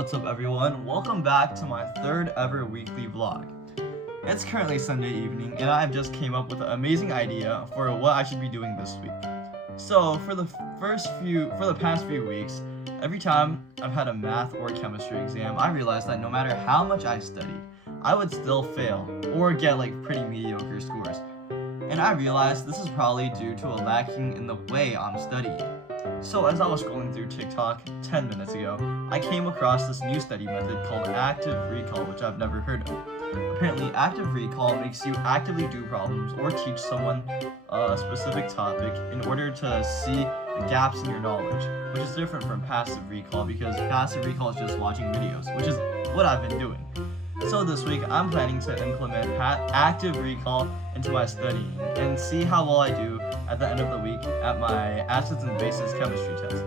What's up everyone? Welcome back to my third ever weekly vlog. It's currently Sunday evening and I just came up with an amazing idea for what I should be doing this week. So for the past few weeks, every time I've had a math or chemistry exam, I realized that no matter how much I studied, I would still fail or get pretty mediocre scores. And I realized this is probably due to a lacking in the way I'm studying. So as I was scrolling through TikTok 10 minutes ago, I came across this new study method called active recall, which I've never heard of. Apparently, active recall makes you actively do problems or teach someone a specific topic in order to see the gaps in your knowledge, which is different from passive recall because passive recall is just watching videos, which is what I've been doing. So this week, I'm planning to implement active recall into my studying and see how well I do at the end of the week at my acids and bases chemistry test.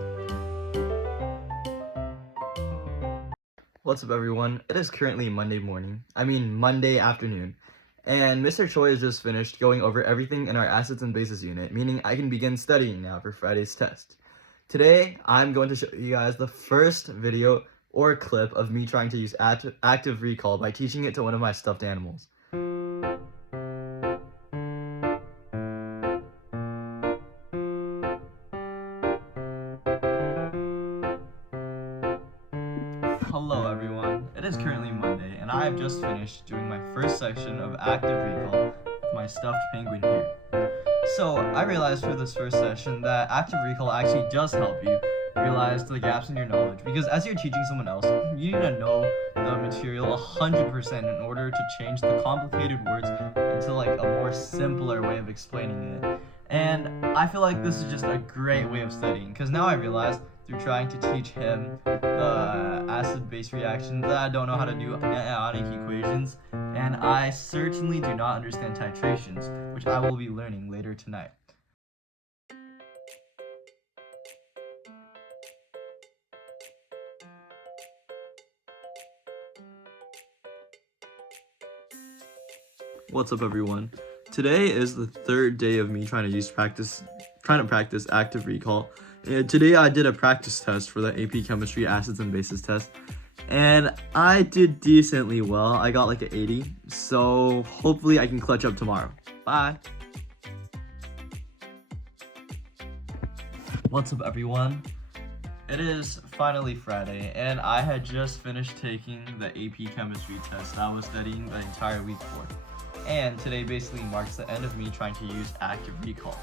What's up everyone? It is currently Monday afternoon, and Mr. Choi has just finished going over everything in our acids and bases unit, meaning I can begin studying now for Friday's test. Today, I'm going to show you guys the first video or clip of me trying to use active recall by teaching it to one of my stuffed animals. Hello everyone, it is currently Monday and I have just finished doing my first section of active recall with my stuffed penguin here. So I realized for this first session that active recall actually does help you realize the gaps in your knowledge, because as you're teaching someone else, you need to know the material 100% in order to change the complicated words into a more simpler way of explaining it. And I feel like this is just a great way of studying, because now I realize through trying to teach him the acid-base reactions that I don't know how to do ionic equations, and I certainly do not understand titrations, which I will be learning later tonight. What's up everyone? Today is the third day of me trying to practice active recall. And today I did a practice test for the AP Chemistry Acids and Bases test, and I did decently well. I got an 80, so hopefully I can clutch up tomorrow. Bye! What's up everyone? It is finally Friday, and I had just finished taking the AP Chemistry test I was studying the entire week for. And today basically marks the end of me trying to use active recall.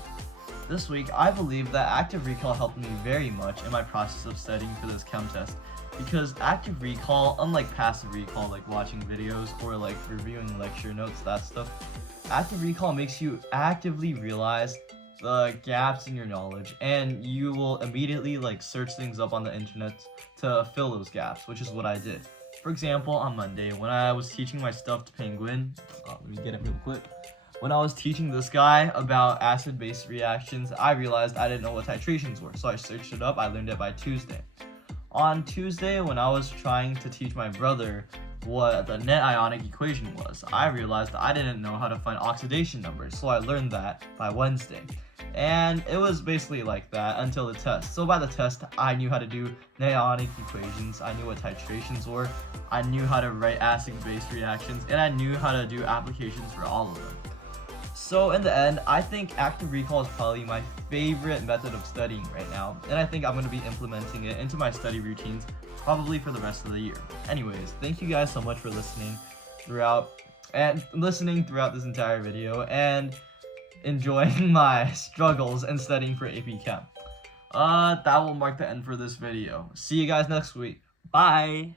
This week, I believe that active recall helped me very much in my process of studying for this chem test, because active recall, unlike passive recall like watching videos or reviewing lecture notes, that stuff, active recall makes you actively realize the gaps in your knowledge, and you will immediately search things up on the internet to fill those gaps, which is what I did. For example, on Monday, when I was teaching my stuffed penguin, let me get it real quick. When I was teaching this guy about acid-base reactions, I realized I didn't know what titrations were, so I searched it up. I learned it by Tuesday. On Tuesday, when I was trying to teach my brother what the net ionic equation was, I realized I didn't know how to find oxidation numbers, so I learned that by Wednesday. And it was basically like that until the test. So by the test, I knew how to do net ionic equations, I knew what titrations were, I knew how to write acid-base reactions, and I knew how to do applications for all of them. So in the end, I think active recall is probably my favorite method of studying right now, and I think I'm going to be implementing it into my study routines probably for the rest of the year. Anyways, thank you guys so much for listening throughout this entire video and enjoying my struggles and studying for AP Chem. That will mark the end for this video. See you guys next week. Bye!